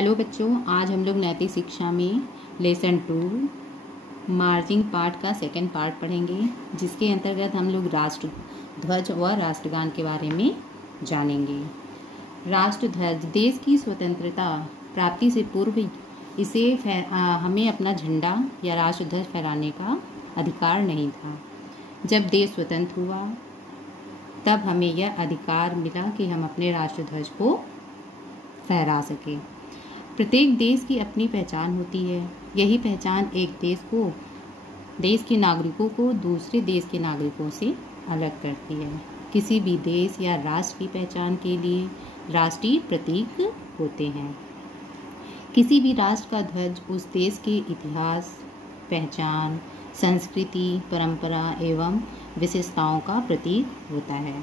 Hello बच्चों, आज हम लोग नैतिक शिक्षा में लेसन 2 मार्चिंग पार्ट का सेकंड पार्ट पढ़ेंगे, जिसके अंतर्गत हम लोग राष्ट्रध्वज व राष्ट्रगान के बारे में जानेंगे। राष्ट्रध्वज देश की स्वतंत्रता प्राप्ति से पूर्व इसे हमें अपना झंडा या राष्ट्रध्वज फहराने का अधिकार नहीं था। जब देश स्वतंत्र हुआ तब हमें यह अधिकार मिला कि हम अपने राष्ट्रध्वज को फहरा सकें। प्रत्येक देश की अपनी पहचान होती है। यही पहचान एक देश के नागरिकों को दूसरे देश के नागरिकों से अलग करती है। किसी भी देश या राष्ट्र की पहचान के लिए राष्ट्रीय प्रतीक होते हैं। किसी भी राष्ट्र का ध्वज उस देश के इतिहास, पहचान, संस्कृति, परंपरा एवं विशेषताओं का प्रतीक होता है।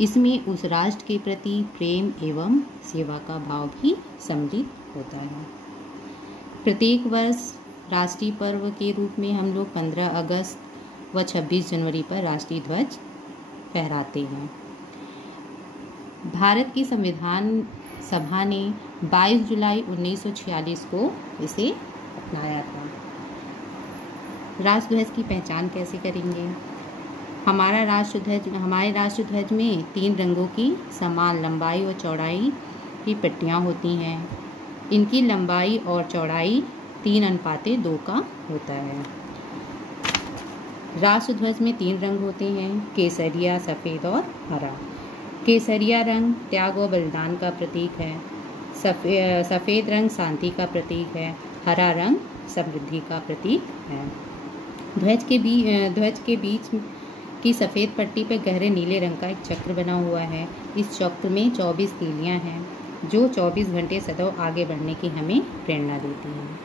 इसमें उस राष्ट्र के प्रति प्रेम एवं सेवा का भाव भी सम्मिलित होता है। प्रत्येक वर्ष राष्ट्रीय पर्व के रूप में हम लोग 15 अगस्त व 26 जनवरी पर राष्ट्रीय ध्वज फहराते हैं। भारत की संविधान सभा ने 22 जुलाई 1946 को इसे अपनाया था। राष्ट्रध्वज की पहचान कैसे करेंगे? हमारे राष्ट्रध्वज में 3 रंगों की समान लंबाई और चौड़ाई की पट्टियाँ होती हैं। इनकी लंबाई और चौड़ाई 3:2 का होता है। राष्ट्रध्वज में 3 रंग होते हैं: केसरिया, सफ़ेद और हरा। केसरिया रंग त्याग और बलिदान का प्रतीक है। सफ़ेद रंग शांति का प्रतीक है। हरा रंग समृद्धि का प्रतीक है। ध्वज के बीच की सफ़ेद पट्टी पर गहरे नीले रंग का एक चक्र बना हुआ है। इस चक्र में 24 तीलियां हैं, जो 24 घंटे सदैव आगे बढ़ने की हमें प्रेरणा देती हैं।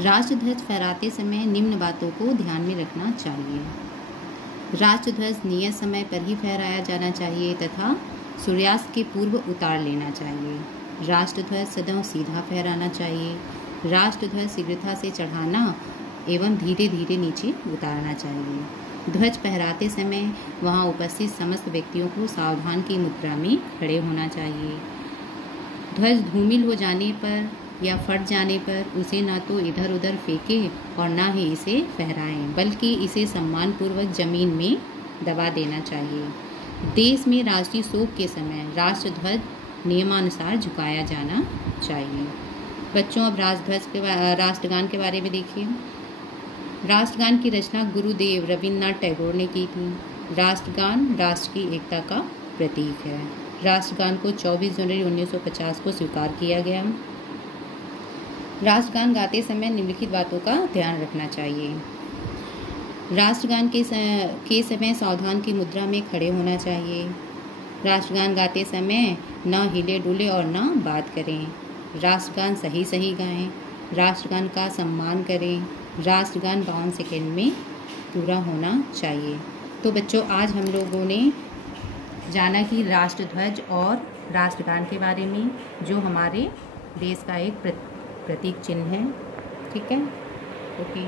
राष्ट्रध्वज फहराते समय निम्न बातों को ध्यान में रखना चाहिए। राष्ट्रध्वज नियत समय पर ही फहराया जाना चाहिए तथा सूर्यास्त के पूर्व उतार लेना चाहिए। राष्ट्रध्वज सदैव सीधा फहराना चाहिए। राष्ट्रध्वज शीघ्रता से चढ़ाना एवं धीरे धीरे नीचे उतारना चाहिए। ध्वज फहराते समय वहां उपस्थित समस्त व्यक्तियों को सावधान की मुद्रा में खड़े होना चाहिए। ध्वज धूमिल हो जाने पर या फट जाने पर उसे न तो इधर उधर फेंकें और न ही इसे फहराएं, बल्कि इसे सम्मानपूर्वक जमीन में दबा देना चाहिए। देश में राष्ट्रीय शोक के समय राष्ट्रध्वज नियमानुसार झुकाया जाना चाहिए। बच्चों, अब राष्ट्रगान के बारे में देखिए। राष्ट्रगान की रचना गुरुदेव रवींद्रनाथ टैगोर ने की थी। राष्ट्रगान राष्ट्र की एकता का प्रतीक है। राष्ट्रगान को 24 जनवरी 1950 को स्वीकार किया गया। राष्ट्रगान गाते समय निम्नलिखित बातों का ध्यान रखना चाहिए। राष्ट्रगान के समय सावधान की मुद्रा में खड़े होना चाहिए। राष्ट्रगान गाते समय न हिले डुले और न बात करें। राष्ट्रगान सही गाएं। राष्ट्रगान का सम्मान करें। राष्ट्रगान 52 सेकंड में पूरा होना चाहिए। तो बच्चों, आज हम लोगों ने जाना कि राष्ट्रध्वज और राष्ट्रगान के बारे में, जो हमारे देश का एक प्रतीक चिन्ह है। ठीक है, ओके।